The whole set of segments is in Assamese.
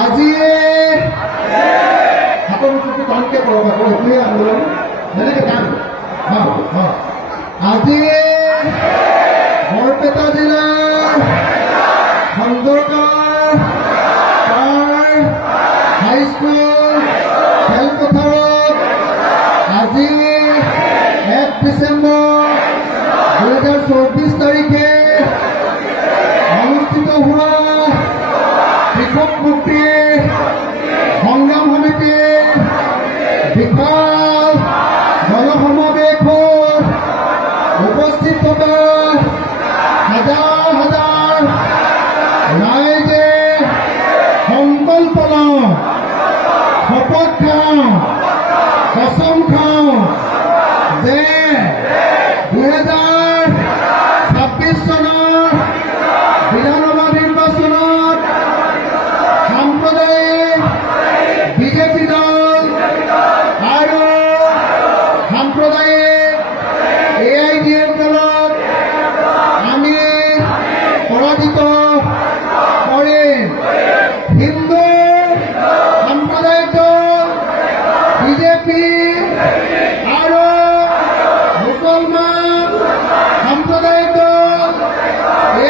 আজি সকলোকে কমকে কৰক আকৌ এইটোৱে আন্দোলন যেনেকে কাম আজি বৰপেটা জিলা খন্দৰগাঁও হাইস্কুল খেলপথাৰত আজি 1 ডিচেম্বৰ 2024 তাৰিখে অনুষ্ঠিত হোৱা কৃষক মুক্তি সংগ্ৰাম সমিতিৰ বিশাল গণসমাৱেশত উপস্থিত থকা হাজাৰ হাজাৰ ৰাইজে সংকল্প লওঁ, শপত খাওঁ, কচম খাওঁ যে 2026 চনৰ বিধানসভা নিৰ্বাচনত সাম্প্ৰদায়িক বিজেপি দল আৰু সাম্প্ৰদায়িক AIDF দলক আমি পৰাজিত কৰিম। হিন্দু সাম্প্ৰদায়িক দল বিজেপি আৰু মুছলমান সাম্প্ৰদায়িক দল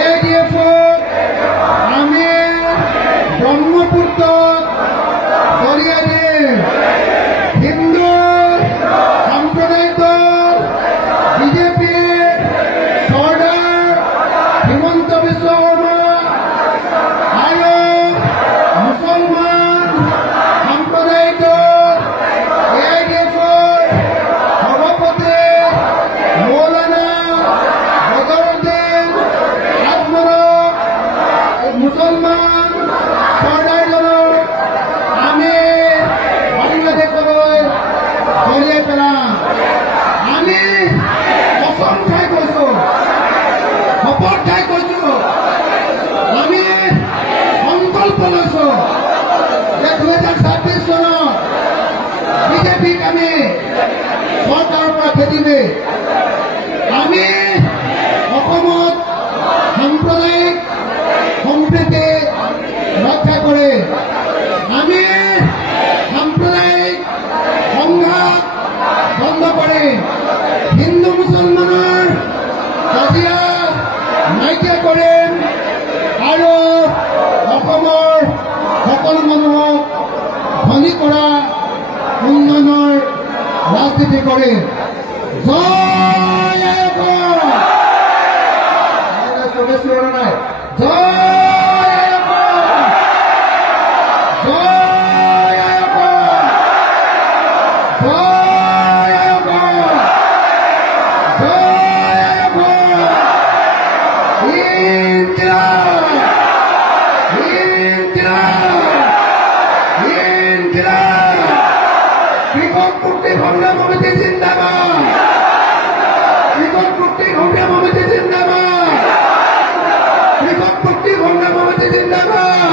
AIDF-ক আমি ব্ৰহ্মপুত্ৰত দলিয়াই দিম। হিন্দু সাম্প্ৰদায়িক দল বিজেপি চৰ্দাৰ হিমন্ত বিশ্ব শৰ্মা আৰু মুছলমান সাম্প্ৰদায়িক দল AIDF-ৰ সভাপতি মৌলানা বদৰুদ্দিন আজমলক মুছলমান চৰ্দাৰজনক আমি বাংলাদেশলৈ দলিয়াই পেলাম। আমি কচম খাই কৈছো, শপত খাই কৈছো, আমি সংকল্প লৈছো যে 2026 চনত বিজেপিক আমি চৰকাৰৰ পৰা খেদিমে। আমি অসমত সাম্প্ৰদায়িক সম্প্ৰীতি ৰক্ষা কৰে, আমি সাম্প্ৰদায়িক সংঘাত বন্ধ কৰে, হিন্দু মুছলমানৰ কাজিয়া নাইকিয়া কৰিম আৰু অসমৰ সকলো মানুহক ধনী কৰা উন্নয়নৰ ৰাজনীতি কৰে। জয় আয়কৰ চবে চিঞৰা নাই। জয় আয়কৰ, জয় আয়কৰ, জয় আয়কৰ, জয় আয়কৰ। ইনকিলাব, ইনকিলাব, ইনকিলাব। কৃষক মুক্তি সংগ্ৰাম সমিতি জিন্দাবাদ, কৃষক মুক্তি সংগ্ৰাম সমিতি জিন্দাবাদ, কৃষক মুক্তি সংগ্ৰাম সমিতি জিন্দাবাদ,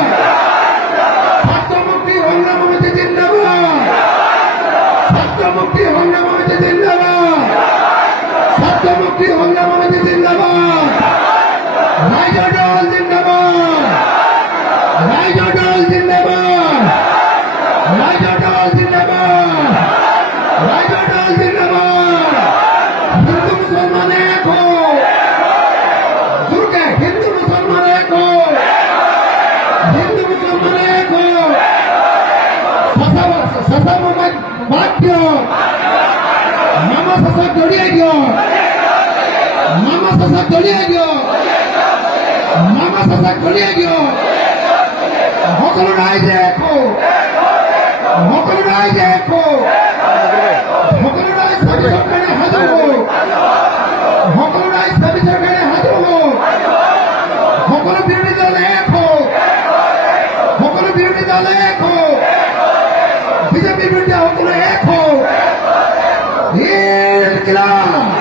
ছাত্ৰ মুক্তি সংগ্ৰাম সমিতি জিন্দাবাদ, ছাত্ৰ মুক্তি সংগ্ৰাম সমিতি জিন্দাবাদ, ছাত্ৰ মুক্তি সংগ্ৰাম সমিতি জিন্দাবাদ, ৰাইজৰ দল জিন্দাবাদ, ৰাইজৰ দল জিন্দাবাদ, ৰাইজৰ দল জিন্দাবাদ, ৰাইজৰ দল জিন্দাবাদ। হিন্দু মুছলমানে এক হওক, জোৰকে হিন্দু মুছলমানে এক হওক, হিন্দু মুছলমানে এক হওক। চাচা মোবাইল বাদ দিয়ক, মামা চাচাক দলিয়াই দিয়ক, মামা চাচাক দলিয়াই দিয়ক, মামা চাচাক দলিয়াই দিয়ক। সকলো ৰাইজে এক হওক, সকলো ৰাইজে এক হওক, সকলো ৰাইজ চাবিচৰ কাৰণে সাজু হওক, সকলো ৰাইজ চাবিচৰ কাৰণে সাজু হওক, সকলো বিৰোধী দল এক হওক, সকলো বিৰোধী দল এক হওক, বিজেপি বিৰুদ্ধে সকলো এক হওক। ইনকিলাব।